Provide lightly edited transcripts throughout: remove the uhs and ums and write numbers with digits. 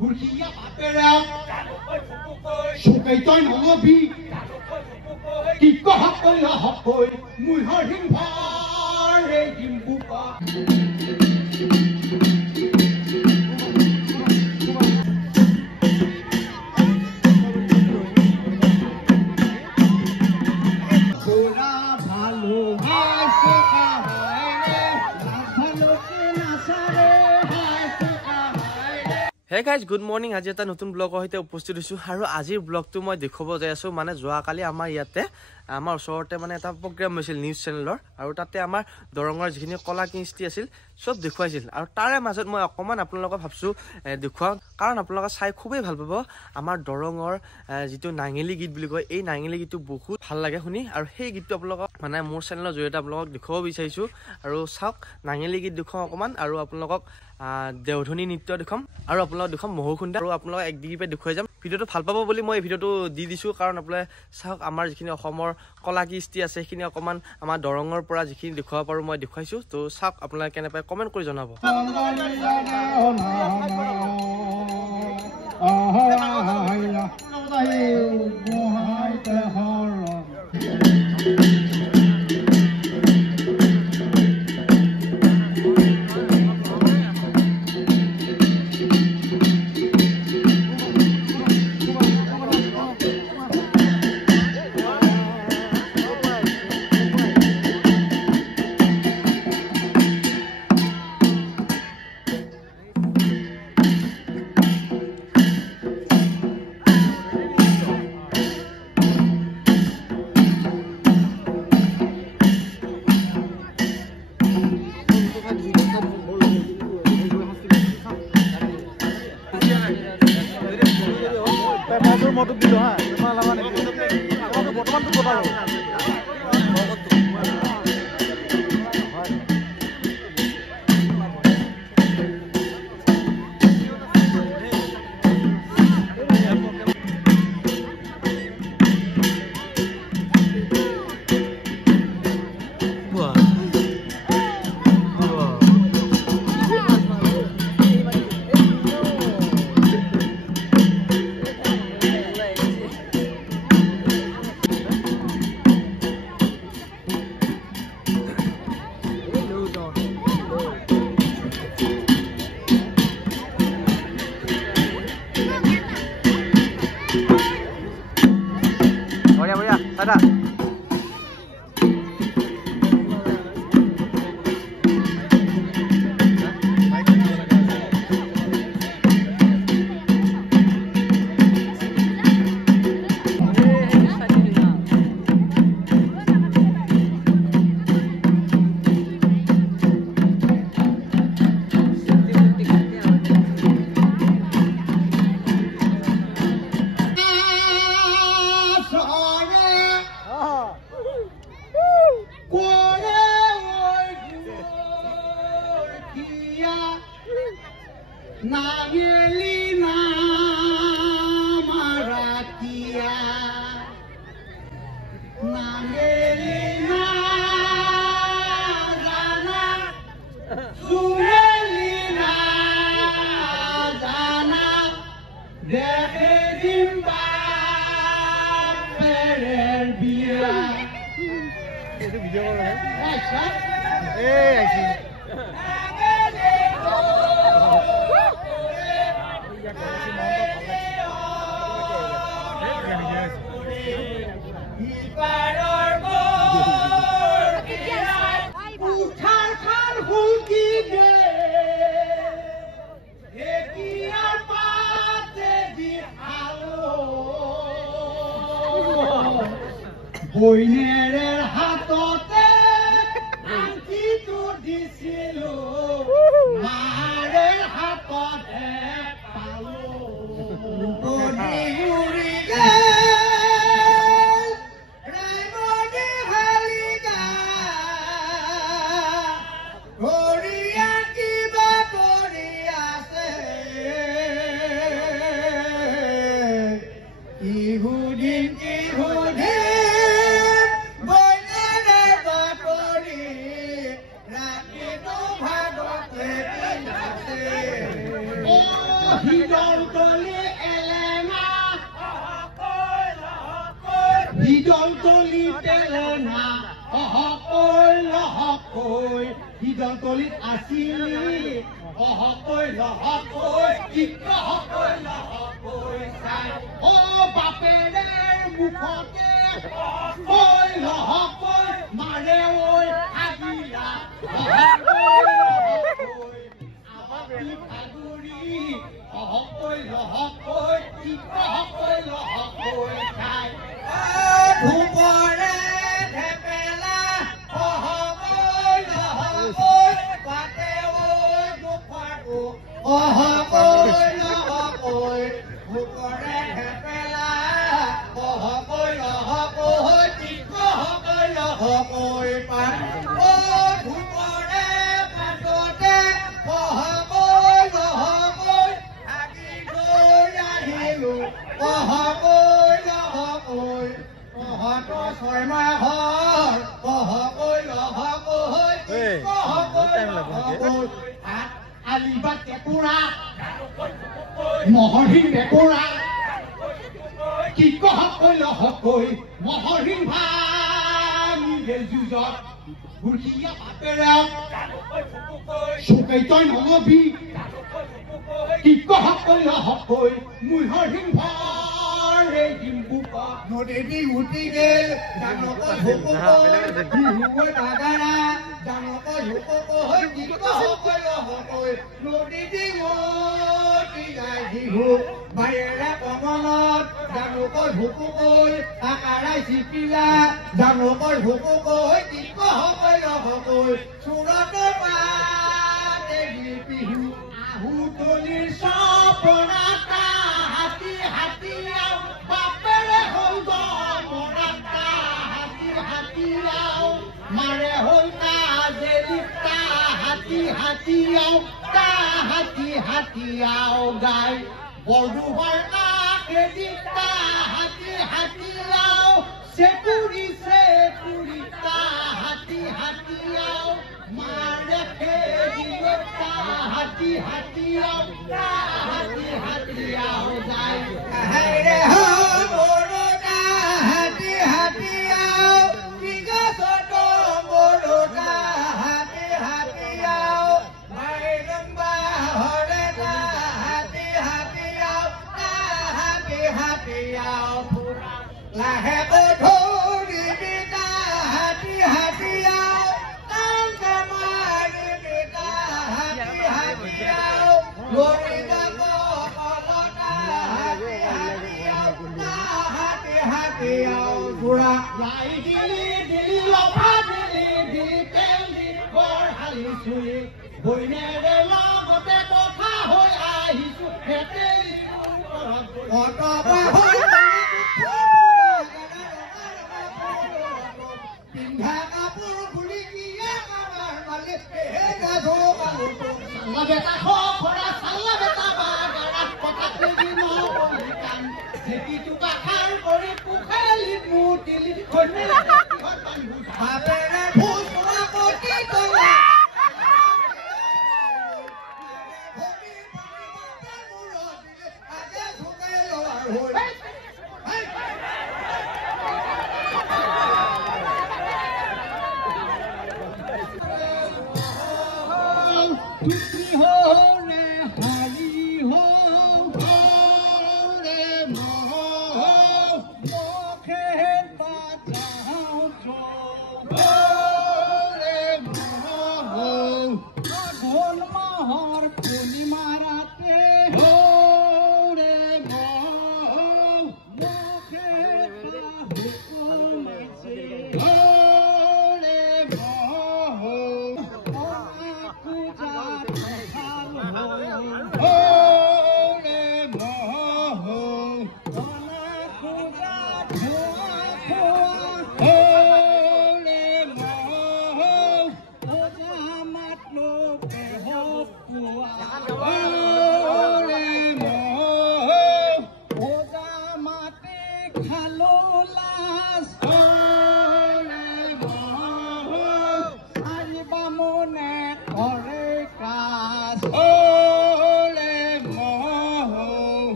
Burkia papera. Sukaitan holobi. Kiko hakoi hakoi. Mui harim pare jimbuka. Hey guys, good morning. আজি এটা নতুন ব্লগৰ সৈতে উপস্থিত হৈছো আৰু আজিৰ ব্লগটো মই দেখাব যাই আছো মানে যোৱা কালি আমাৰ ইয়াতে আমাৰ ওচৰতে মানে এটা প্ৰগ্ৰাম হৈছিল নিউজ চেনেলৰ আৰু তাতে আমাৰ দৰঙৰ যিখিনি কলা কৃষ্টি আছিল সব দেখুৱাইছিল আৰু তাৰে মাজত মই অকমান আপোনালোকক ভাবছো দেখুৱাও কাৰণ আপোনালোকে চাই খুবেই ভাল পাব আমাৰ দৰঙৰ যিটো নাঙেলি গীত বুলি কয় এই নাঙেলি গীতটো বহুত ভাল লাগে শুনি আৰু সেই গীতটো আপোনালোকক মানে মোৰ চেনেলৰ জৰিয়তে আপোনালোকক দেখুৱাব বিচাৰিছো আৰু চাওক নাঙেলি গীত দেখুৱাও অকমান আৰু আপোনালোকক দেওধনী নৃত্য দেখাম আৰু আপোনালোকক দেখাম মহৌখুন্দা আৰু আপোনালোকক একদিগিপে দেখুৱাই যাম ভিডিঅ'টো ভাল পাব বুলি মই এই ভিডিঅ'টো দি দিছো কাৰণ আপোনালোকে চাওক আমাৰ যিখিনি অসমৰ কলা কৃষ্টি আছে সেইখিনি অকমান আমাৰ দৰঙৰ পৰা যিখিনি দেখুৱাব পাৰো মই দেখুৱাইছো তো চাওক আপোনালোকে কেনে পায় কমেন্ট কৰি জনাব মতো দিলো হা তোমার লাগা নাকি আমাকে বর্তমান তো কথা Ada. Nagelina Maratia Nagelina Dana Sumelina Dana Dehedimba Pererbia. Itu video apa? I see. Boinerer hatote antitu disilu marer hatote palo uri uri raimoni haliga Korea kiba Korea se ihudin Hidol toli elena, hidol toli elena, ohokoi lohokoi, hidol toli asili, ohokoi lohokoi, ikohokoi lohokoi sai, o bapere mukote, ohokoi lohokoi, mare oi agila, ohokoi lohokoi, abati aguri, ohokoi lohokoi, ikohokoi lohokoi sai, dhupore dhepela, ohokoi lohokoi, pate oi dhupatu, ohokoi lohokoi, dhupore dhepela, ohokoi lohokoi, ikohokoi lohokoi pan, o dhupore patote, ohokoi lohokoi, agidoi ahilu, ohokoi lohokoi, ohoto ছয় মাহৰ, ohokoi lohokoi, ikohokoi lohokoi, আলিবাট কেঁকুৰা, মহৰিণ বেকুৰা, কিকহকৈ লহকৈ, মহৰিণ ভাঙিলে যুঁজত, বুঢ়ীয়া বাপেৰেক, চুকেইতই নলবি, কিকহকৈ লহকৈ, মহৰিণ ভাৰে ডিম্বুক, নদেবী উঠি গেল, জানকৈ হুকুকৈ, বিহুকৈ নাগাৰা, জানকৈ হুকুকৈ, কিকহকৈ লহকৈ, নদেবী উঠি যায় বিহু, বায়েৰে কমলত, জানকৈ হুকুকৈ, আকাৰাই চিপিলা, জানকৈ হুকুকৈ, কিকহকৈ লহকৈ, চোৰতৰ পাতে বিহু, আহুতলিৰ চপৰাতা, হাতী হাতীৰাও, বাপেৰে হ'ল গমৰাতা, হাতী হাতীৰাও, মাৰে হ'ল কাজেলিতা, হাতী হাতীৰাও, হাতী হাতীৰাও গাই, বৰদোহাৰ কাকেদিতা, হাতী হাতীৰাও, চেকুৰি চেকুৰিতা, হাতী হাতীৰাও, মাৰে খেদিতা, হাতী হাতীৰাও, হাতী হাতীৰাও গাই, হাইৰে হ'ল বৰদা, হাতী হাতীৰাও, বিগছত বৰদা, হাতী হাতীৰাও, মাইৰম্বা হৰেদা, হাতী হাতীৰাও, হাতী হাতীৰাও, লাহে গধূলিবিতা, হাতী হাতীৰাও, টানকে মাৰিবিতা, হাতী হাতীৰাও, লৰি যাব কলতা, হাতী হাতীৰাও, হাতী হাতীৰাও, বুঢ়া লাই দিলি দিলি লফা দিলি দিলি তেল দি বৰ হালি চুলি, বৈনেৰে লগতে কথা হৈ আহিছো, হেতেলি অতপা হৈ পিন্ধা কাপোৰ বুলি কিয়ে কাবাৰ মালে, বেটা খৰা চাল্লা বেটা বাগাৰাত কথাত লাগি নবলি কান, ঢেঁকী টুকা খাৰ কৰি পুখেলিত মুতিলি, বাপেৰে ভুচুৰা কটি তলা,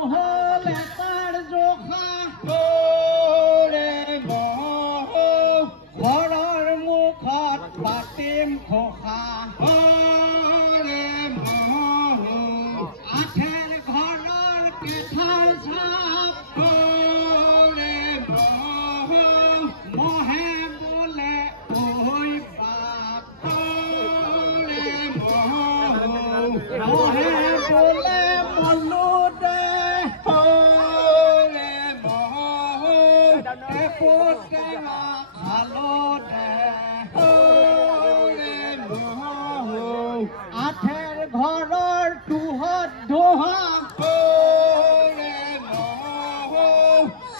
নহ'ল এটাৰ জোখা তোৰে মহ ঘৰৰ মুখত পাতিম খোখা তোৰে মহ আঠেৰ ঘৰৰ কেঠাৰ চাপ তোৰে মহ মহে বোলে ঐ বাপ তোৰে মহ মহে বোলে মলো দে তোৰে মহ এপোট টেঙা খালো দে তোৰে মহ আঠেৰ ঘৰৰ টুহত ধোহা তোৰে মহ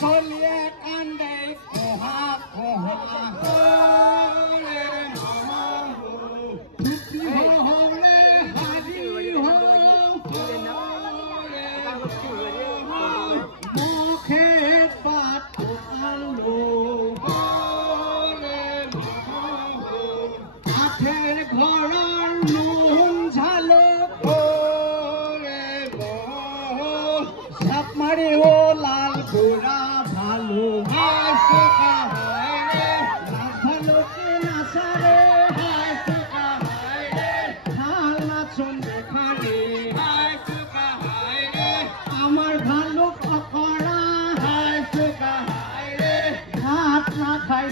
চলিয়ে কান্দে কোহা কোহা তোৰে মহ ধুতি হলে হাজি হো মুখে পাত আলো আঠেৰ ঘৰৰ নুন ঝালো চাপ মাৰি লাল বুঢ়া ভালো ভালুকি নাচাৰে ভাল নাচোন দেখাৰে আমাৰ ভালুক অকৰা ভাত নাখাই